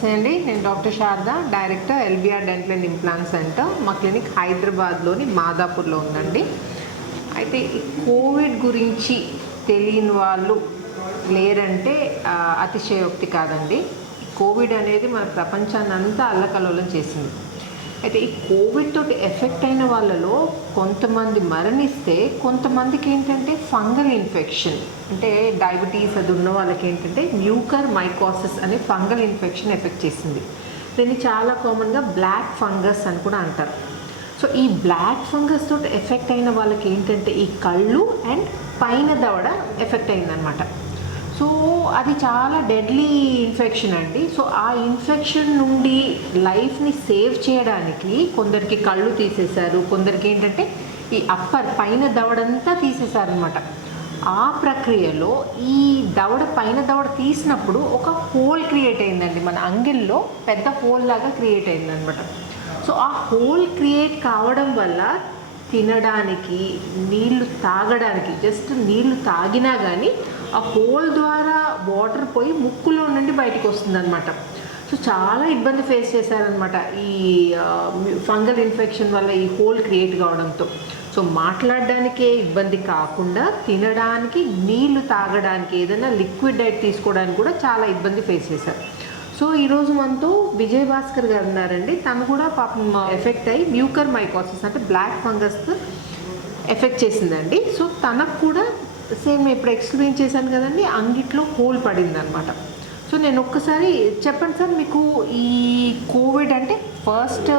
నమస్తే అండి, నేను doctor Sharada, director LBR dental and implant centre. మా క్లినిక్ హైదరాబాద్లోని మాదాపూర్లో ఉందండి. అయితే ఈ కోవిడ్ గురించి తెలియని వాళ్ళు లేరంటే అతిశయోక్తి కాదండి. కోవిడ్ అనేది మన ప్రపంచాన్ని అంతా అల్లకల్లోలం చేసింది. అయితే ఈ కోవిడ్ తోటి ఎఫెక్ట్ అయిన వాళ్ళలో కొంతమంది మరణిస్తే, కొంతమందికి ఏంటంటే ఫంగల్ ఇన్ఫెక్షన్, అంటే డయాబెటీస్ అది ఉన్న వాళ్ళకి ఏంటంటే మ్యూకర్ మైకోసిస్ అనే ఫంగల్ ఇన్ఫెక్షన్ ఎఫెక్ట్ చేసింది. దీన్ని చాలా కామన్గా బ్లాక్ ఫంగస్ అని కూడా అంటారు. సో ఈ బ్లాక్ ఫంగస్ తోటి ఎఫెక్ట్ అయిన వాళ్ళకి ఏంటంటే ఈ కళ్ళు అండ్ పైన దవడ ఎఫెక్ట్ అయిందనమాట. సో అది చాలా డెడ్లీ ఇన్ఫెక్షన్ అండి. సో ఆ ఇన్ఫెక్షన్ నుండి లైఫ్ని సేవ్ చేయడానికి కొందరికి కళ్ళు తీసేశారు, కొందరికి ఏంటంటే ఈ పైన దవడంతా తీసేశారనమాట. ఆ ప్రక్రియలో ఈ పైన దవడ తీసినప్పుడు ఒక హోల్ క్రియేట్ అయిందండి, మన అంగిల్లో పెద్ద హోల్ లాగా క్రియేట్ అయిందనమాట. సో ఆ హోల్ క్రియేట్ కావడం వల్ల తినడానికి, నీళ్లు తాగడానికి, జస్ట్ నీళ్లు తాగినా కానీ ఆ హోల్ ద్వారా వాటర్ పోయి ముక్కులో నుండి బయటకు వస్తుందన్నమాట. సో చాలా ఇబ్బంది ఫేస్ చేశారనమాట ఈ ఫంగల్ ఇన్ఫెక్షన్ వల్ల, ఈ హోల్ క్రియేట్ కావడంతో. సో మాట్లాడడానికే ఇబ్బంది కాకుండా తినడానికి, నీళ్లు తాగడానికి, ఏదైనా లిక్విడ్ డైట్ తీసుకోవడానికి కూడా చాలా ఇబ్బంది ఫేస్ చేశారు. సో ఈరోజు మనతో విజయ్ భాస్కర్ గారు ఉన్నారండి. తను కూడా పాపం ఎఫెక్ట్ అయ్యి మ్యూకర్ మైకోసిస్ అంటే బ్లాక్ ఫంగస్ ఎఫెక్ట్ చేసిందండి. సో తనకు కూడా సేమ్ ఇప్పుడు ఎక్స్ప్లెయిన్ చేశాను కదండి, అంగిట్లో హోల్ పడింది అనమాట. సో నేను ఒక్కసారి చెప్పండి సార్, మీకు ఈ కోవిడ్ అంటే ఫస్ట్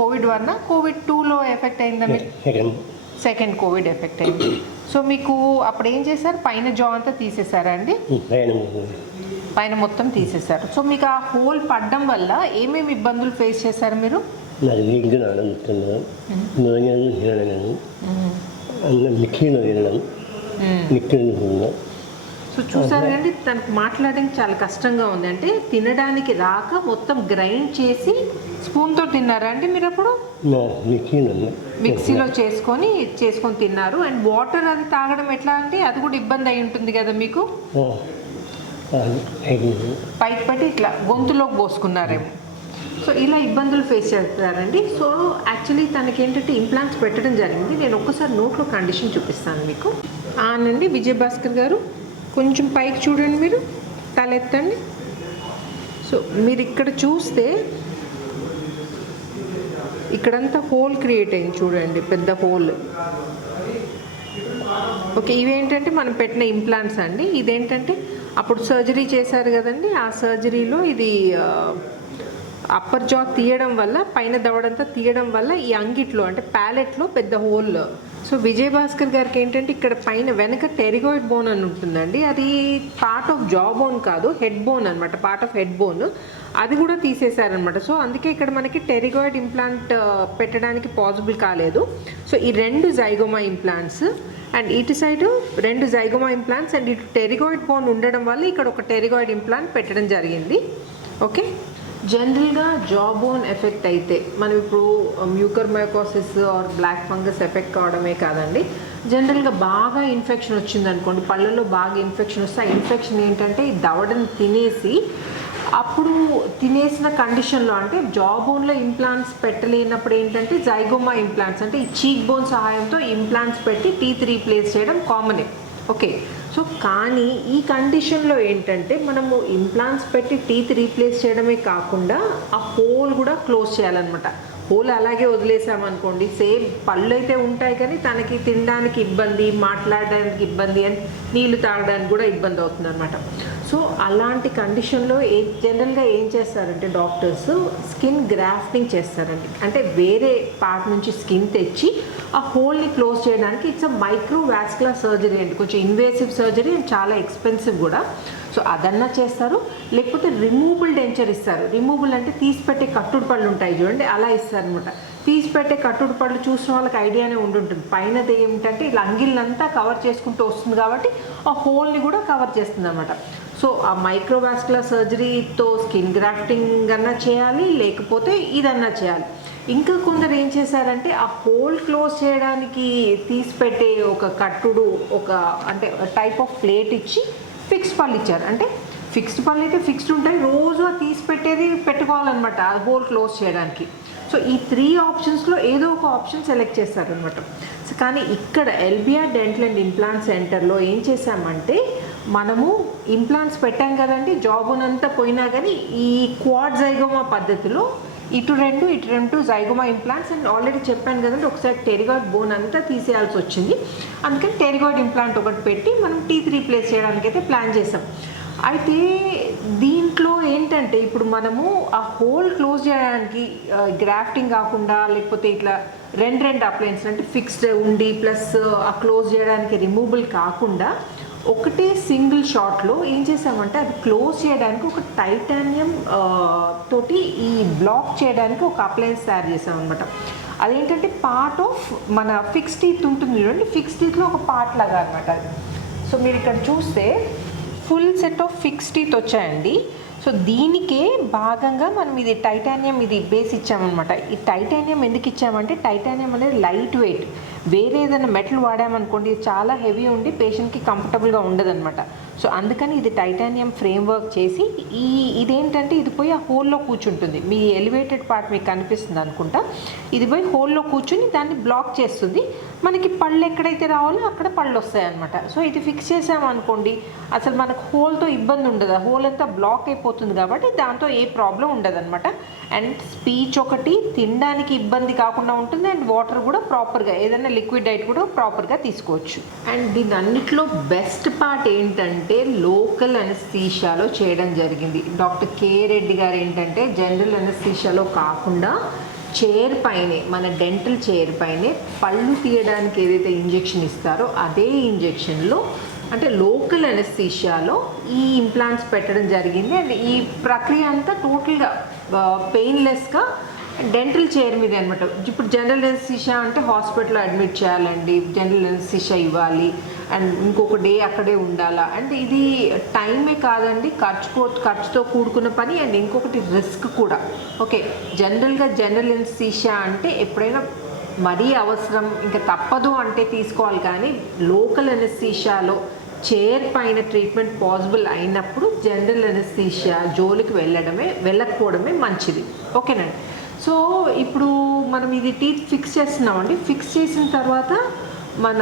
కోవిడ్ 1 కోవిడ్ 2లో ఎఫెక్ట్ అయిందా? మీరు సెకండ్ కోవిడ్ ఎఫెక్ట్ అయింది. సో మీకు అప్పుడు ఏం చేశారు? పైన జా అంతా తీసేశారా అండి? పైన మొత్తం తీసేశారు. సో మీకు ఆ హోల్ పడడం వల్ల ఏమేమి ఇబ్బందులు ఫేస్ చేశారు మీరు? సో చూసారు కండి, తనకు మాట్లాడడానికి చాలా కష్టంగా ఉంది. అంటే తినడానికి రాక మొత్తం గ్రైండ్ చేసి స్పూన్తో తిన్నారా అండి మీరు? అప్పుడు మిక్సీలో చేసుకొని తిన్నారు. అండ్ వాటర్ అది తాగడం ఎట్లా అంటే అది కూడా ఇబ్బంది అయి ఉంటుంది కదా మీకు? పైకి పెట్టి ఇట్లా గొంతులోకి పోసుకున్నారేమో. సో ఇలా ఇబ్బందులు ఫేస్ చేస్తారండి. సో యాక్చువల్లీ తనకి ఏంటంటే ఇంప్లాంట్స్ పెట్టడం జరిగింది. నేను ఒక్కసారి నోట్లో కండిషన్ చూపిస్తాను మీకు. ఆనండి విజయ్ భాస్కర్ గారు, కొంచెం పైకి చూడండి, మీరు తలెత్తండి. సో మీరు ఇక్కడ చూస్తే ఇక్కడంతా హోల్ క్రియేట్ అయింది చూడండి, పెద్ద హోల్. ఓకే, ఇవేంటంటే మనం పెట్టిన ఇంప్లాంట్స్ అండి. ఇదేంటంటే అప్పుడు సర్జరీ చేశారు కదండి, ఆ సర్జరీలో ఇది అప్పర్ జా తీయడం వల్ల, పైన దవడంతా తీయడం వల్ల ఈ అంగిట్లో అంటే ప్యాలెట్లో పెద్ద హోల్. సో విజయ్ భాస్కర్ గారికి ఏంటంటే ఇక్కడ పైన వెనక టెరిగాయిడ్ బోన్ అని ఉంటుందండి, అది పార్ట్ ఆఫ్ జా బోన్ కాదు, హెడ్ బోన్ అనమాట, పార్ట్ ఆఫ్ హెడ్ బోన్. అది కూడా తీసేశారనమాట. సో అందుకే ఇక్కడ మనకి టెరిగాయిడ్ ఇంప్లాంట్ పెట్టడానికి పాసిబుల్ కాలేదు. సో ఈ 2 జైగోమా ఇంప్లాంట్స్ అండ్ ఇటు సైడు 2 జైగోమా ఇంప్లాంట్స్ అండ్ ఇటు టెరిగాయిడ్ బోన్ ఉండడం వల్ల ఇక్కడ ఒక టెరిగాయిడ్ ఇంప్లాంట్ పెట్టడం జరిగింది. ఓకే, జనరల్గా జా బోన్ ఎఫెక్ట్ అయితే మనం ఇప్పుడు mucor mycosis or black fungus effect కావడమే కాదండి, జనరల్గా బాగా ఇన్ఫెక్షన్ వచ్చింది అనుకోండి, పళ్ళల్లో బాగా ఇన్ఫెక్షన్ వస్తే ఆ ఇన్ఫెక్షన్ ఏంటంటే ఈ దవడని తినేసి, అప్పుడు తినేసిన కండిషన్లో అంటే జా బోన్లో ఇంప్లాంట్స్ పెట్టలేనప్పుడు ఏంటంటే జైగోమా ఇంప్లాంట్స్ అంటే ఈ చీక్ బోన్ సహాయంతో ఇంప్లాంట్స్ పెట్టి టీత్ రీప్లేస్ చేయడం కామనే. ఓకే, సో కానీ ఈ కండిషన్లో ఏంటంటే మనము ఇంప్లాంట్స్ పెట్టి టీత్ రీప్లేస్ చేయడమే కాకుండా ఆ హోల్ కూడా క్లోజ్ చేయాలన్నమాట. హోల్ అలాగే వదిలేసామనుకోండి, సేమ్ పళ్ళు అయితే ఉంటాయి కానీ తనకి తినడానికి ఇబ్బంది, మాట్లాడడానికి ఇబ్బంది, అండ్ నీళ్లు తాగడానికి కూడా ఇబ్బంది అవుతుంది అనమాట. సో అలాంటి కండిషన్లో జనరల్గా ఏం చేస్తారంటే డాక్టర్స్ స్కిన్ గ్రాఫ్టింగ్ చేస్తారండి. అంటే వేరే పార్ట్ నుంచి స్కిన్ తెచ్చి ఆ హోల్ని క్లోజ్ చేయడానికి ఇట్స్ మైక్రో వాస్కులర్ సర్జరీ అండి, కొంచెం ఇన్వేసివ్ సర్జరీ అండ్ చాలా ఎక్స్పెన్సివ్ కూడా. సో అదన్నా చేస్తారు, లేకపోతే రిమూవబుల్ డెంచర్ ఇస్తారు. రిమూవబుల్ అంటే తీసి పెట్టే కట్టుడు పళ్ళు ఉంటాయి చూడండి, అలా ఇస్తారనమాట. తీసి పెట్టే కట్టుడు పళ్ళు చూసిన వాళ్ళకి ఐడియానే ఉండుంటుంది, పైనది ఏమిటంటే ఇలా అంగిల్నంతా కవర్ చేసుకుంటూ వస్తుంది కాబట్టి ఆ హోల్ని కూడా కవర్ చేస్తుంది అనమాట. సో ఆ మైక్రోవాస్కులర్ సర్జరీతో స్కిన్ గ్రాఫ్టింగ్ అన్నా చేయాలి, లేకపోతే ఇదన్నా చేయాలి. ఇంకా కొందరు ఏం చేశారంటే ఆ హోల్ క్లోజ్ చేయడానికి తీసి పెట్టే ఒక కట్టుడు, ఒక అంటే టైప్ ఆఫ్ ప్లేట్ ఇచ్చి ఫిక్స్డ్ పళ్ళు ఇచ్చారు. అంటే ఫిక్స్డ్ పళ్ళు అయితే ఫిక్స్డ్ ఉంటాయి, రోజు తీసి పెట్టే అనేది పెట్టుకోవాలన్నమాట హోల్ క్లోజ్ చేయడానికి. సో ఈ 3 ఆప్షన్స్లో ఏదో ఒక ఆప్షన్ సెలెక్ట్ చేస్తారనమాట. సో కానీ ఇక్కడ ఎల్బిఆర్ డెంటల్ అండ్ ఇంప్లాంట్ సెంటర్లో ఏం చేసామంటే మనము ఇంప్లాంట్స్ పెట్టాం కదండి, జాబునంతా పోయినా కానీ ఈ క్వాడ్ జైగోమా పద్ధతిలో ఇటు రెండు జైగోమా ఇంప్లాంట్స్. అండ్ ఆల్రెడీ చెప్పాను కదండి ఒకసారి టెరిగాయిడ్ బోన్ అంతా తీసేయాల్సి వచ్చింది, అందుకని టెరిగాయిడ్ ఇంప్లాంట్ ఒకటి పెట్టి మనం టీత్ రీప్లేస్ చేయడానికి అయితే ప్లాన్ చేసాం. అయితే దీంట్లో ఏంటంటే ఇప్పుడు మనము ఆ హోల్ క్లోజ్ చేయడానికి గ్రాఫ్టింగ్ కాకుండా లేకపోతే ఇట్లా రెండు అప్లయన్స్ అంటే ఫిక్స్డ్ ఉండి ప్లస్ ఆ క్లోజ్ చేయడానికి రిమూవబుల్ కాకుండా ఒకటే సింగిల్ షాట్లో ఏం చేసామంటే అది క్లోజ్ చేయడానికి ఒక టైటానియం తోటి ఈ బ్లాక్ చేయడానికి ఒక అప్లయన్స్ తయారు చేసాం అనమాట. అదేంటంటే పార్ట్ ఆఫ్ మన ఫిక్స్ టీత్ ఉంటుంది చూడండి, ఫిక్స్ టీత్లో ఒక పార్ట్ లాగా అనమాట అది. సో మీరు ఇక్కడ చూస్తే full set of fix teeth వచ్చాయండి. సో దీనికే భాగంగా మనం ఇది టైటానియం ఇది బేస్ ఇచ్చామన్నమాట. ఈ టైటానియం ఎందుకు ఇచ్చామంటే టైటానియం అనేది లైట్ వెయిట్, వేరే ఏదైనా మెటల్ వాడామనుకోండి ఇది చాలా హెవీ ఉండి పేషెంట్కి కంఫర్టబుల్గా ఉండదన్నమాట. సో అందుకని ఇది టైటానియం ఫ్రేమ్ వర్క్ చేసి ఇదేంటంటే ఇది పోయి ఆ హోల్లో కూర్చుంటుంది. మీ ఎలివేటెడ్ పార్ట్ మీకు కనిపిస్తుంది అనుకుంటా, ఇది పోయి హోల్లో కూర్చుని దాన్ని బ్లాక్ చేస్తుంది. మనకి పళ్ళు ఎక్కడైతే రావాలో అక్కడ పళ్ళు వస్తాయి అనమాట. సో ఇది ఫిక్స్ చేసామనుకోండి అసలు మనకు హోల్తో ఇబ్బంది ఉండదు, హోల్ అంతా బ్లాక్ అయిపోతుంది కాబట్టి దాంతో ఏ ప్రాబ్లం ఉండదు అనమాట. అండ్ స్పీచ్ ఒకటి తినడానికి ఇబ్బంది కాకుండా ఉంటుంది, అండ్ వాటర్ కూడా ప్రాపర్గా ఏదైనా లిక్విడ్ డైట్ కూడా ప్రాపర్గా తీసుకోవచ్చు. అండ్ దీని అన్నిట్లో బెస్ట్ పార్ట్ ఏంటంటే లోకల్ అనస్థీషియాలో చేయడం జరిగింది. డాక్టర్ కే రెడ్డి గారు ఏంటంటే జనరల్ అనస్థీషియాలో కాకుండా చైర్ పైనే మన డెంటల్ చైర్ పైనే పళ్ళు తీయడానికి ఏదైతే ఇంజెక్షన్ ఇస్తారో అదే ఇంజెక్షన్లో అంటే లోకల్ అనస్థీషియాలో ఈ ఇంప్లాంట్స్ పెట్టడం జరిగింది. అండ్ ఈ ప్రక్రియ అంతా టోటల్గా పెయిన్లెస్గా డెంటల్ చైర్ మీద అనమాట. ఇప్పుడు జనరల్ అనస్థీషియా అంటే హాస్పిటల్లో అడ్మిట్ చేయాలండి, జనరల్ అనస్థీషియా ఇవ్వాలి అండ్ ఇంకొక డే అక్కడే ఉండాలా. అంటే ఇది టైమే కాదండి, ఖర్చుతో కూడుకున్న పని అండ్ ఇంకొకటి రిస్క్ కూడా. ఓకే, జనరల్గా జనరల్ అనస్థీషియా అంటే ఎప్పుడైనా మరీ అవసరం ఇంకా తప్పదు అంటే తీసుకోవాలి, కానీ లోకల్ అనస్థీషియాలో చైర్ పైన ట్రీట్మెంట్ పాసిబుల్ అయినప్పుడు జనరల్ అనస్థీషియా జోలికి వెళ్ళకపోవడమే మంచిది. ఓకేనండి. సో ఇప్పుడు మనం ఇది టీత్ ఫిక్స్ చేస్తున్నామండి. ఫిక్స్ చేసిన తర్వాత మన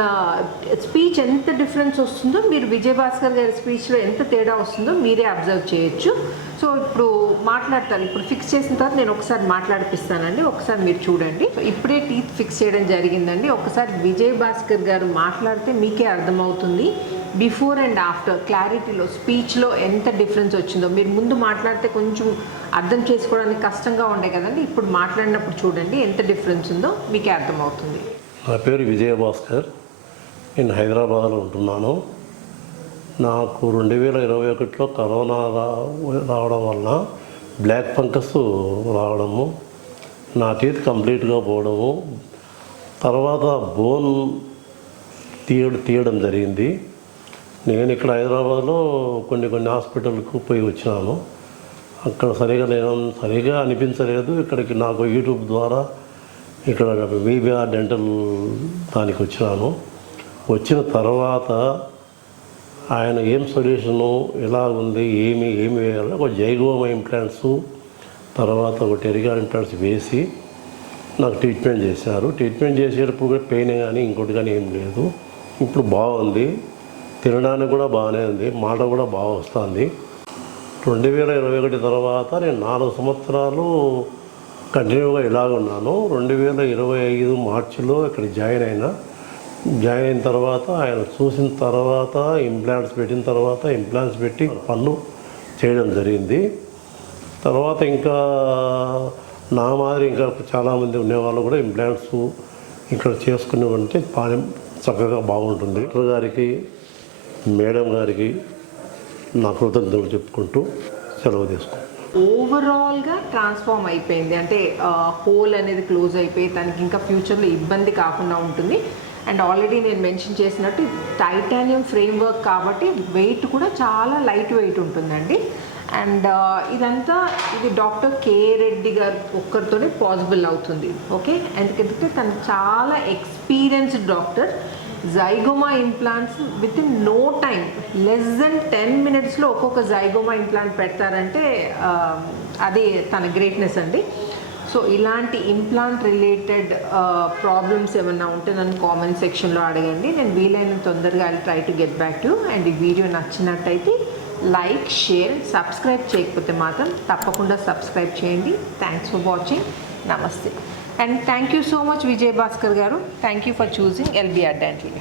స్పీచ్ ఎంత డిఫరెన్స్ వస్తుందో మీరు విజయభాస్కర్ గారి స్పీచ్లో ఎంత తేడా వస్తుందో మీరే అబ్జర్వ్ చేయొచ్చు. సో ఇప్పుడు మాట్లాడతాను, ఇప్పుడు ఫిక్స్ చేసిన తర్వాత నేను ఒకసారి మాట్లాడిపిస్తానండి, ఒకసారి మీరు చూడండి. ఇప్పుడే టీత్ ఫిక్స్ చేయడం జరిగిందండి. ఒకసారి విజయభాస్కర్ గారు మాట్లాడితే మీకే అర్థమవుతుంది బిఫోర్ అండ్ ఆఫ్టర్ క్లారిటీలో స్పీచ్లో ఎంత డిఫరెన్స్ వచ్చిందో. మీరు ముందు మాట్లాడితే కొంచెం అర్థం చేసుకోవడానికి కష్టంగా ఉండే కదండి, ఇప్పుడు మాట్లాడినప్పుడు చూడండి ఎంత డిఫరెన్స్ ఉందో మీకే అర్థమవుతుంది. నా పేరు విజయభాస్కర్, నేను హైదరాబాద్లో ఉంటున్నాను. నాకు 2021లో కరోనా రావడం వలన బ్లాక్ ఫంగస్ రావడము, నా టీత్ కంప్లీట్గా పోవడము, తర్వాత బోన్ తీయడం జరిగింది. నేను ఇక్కడ హైదరాబాద్లో కొన్ని హాస్పిటల్కు పోయి వచ్చినాను. అక్కడ సరిగా అనిపించలేదు. ఇక్కడికి నాకు యూట్యూబ్ ద్వారా ఇక్కడ విబిఆర్ డెంటల్ దానికి వచ్చినాను. వచ్చిన తర్వాత ఆయన ఏం సొల్యూషను ఎలా ఉంది ఏమి వేయాలి, ఒక జైగోమా ఇంప్లాంట్స్ తర్వాత ఒక టెరిగాయిడ్ ఇంప్లాంట్స్ వేసి నాకు ట్రీట్మెంట్ చేశారు. ట్రీట్మెంట్ చేసేటప్పుడు కూడా పెయిన్ కానీ ఇంకోటి కానీ ఏం లేదు. ఇప్పుడు బాగుంది, తినడానికి కూడా బాగానే ఉంది, మాట కూడా బాగా వస్తుంది. 2021 తర్వాత నేను 4 సంవత్సరాలు కంటిన్యూగా ఇలాగ ఉన్నాను. 2025 మార్చిలో ఇక్కడ జాయిన్ అయిన తర్వాత ఆయన చూసిన తర్వాత ఇంప్లాంట్స్ పెట్టి పన్ను చేయడం జరిగింది. తర్వాత ఇంకా నా మాదిరి ఇంకా చాలామంది ఉండేవాళ్ళు కూడా ఇంప్లాంట్స్ ఇక్కడ చేసుకుని ఉంటే చక్కగా బాగుంటుంది. డాక్టర్ గారికి మేడం గారికి నా కృతజ్ఞతలు చెప్పుకుంటూ సెలవు తీసుకుంటాను. ఓవరాల్గా ట్రాన్స్ఫార్మ్ అయిపోయింది, అంటే హోల్ అనేది క్లోజ్ అయిపోయి తనకి ఇంకా ఫ్యూచర్లో ఇబ్బంది కాకుండా ఉంటుంది. అండ్ ఆల్రెడీ నేను మెన్షన్ చేసినట్టు టైటానియం ఫ్రేమ్ వర్క్ కాబట్టి వెయిట్ కూడా చాలా లైట్ వెయిట్ ఉంటుందండి. అండ్ ఇదంతా ఇది డాక్టర్ కే రెడ్డి గారు ఒక్కరితోనే పాసిబుల్ అవుతుంది. ఓకే, ఎందుకంటే తను చాలా experienced doctor. Zygoma implants within no time, less than 10 minutesలో ఒక్కొక్క జైగోమా ఇంప్లాంట్ పెడతారంటే అది తన గ్రేట్నెస్ అండి. సో ఇలాంటి ఇంప్లాంట్ రిలేటెడ్ ప్రాబ్లమ్స్ ఏమన్నా ఉంటే నన్ను కామెంట్ సెక్షన్లో అడగండి. నేను వీలైనంత తొందరగా I try to get back to. And ఈ వీడియో నచ్చినట్టయితే లైక్, షేర్, సబ్స్క్రైబ్ చేయకపోతే మాత్రం తప్పకుండా సబ్స్క్రైబ్ చేయండి. Thanks for watching. నమస్తే. And thank you so much Vijay Bhaskar garu. Thank you for choosing LBR dental.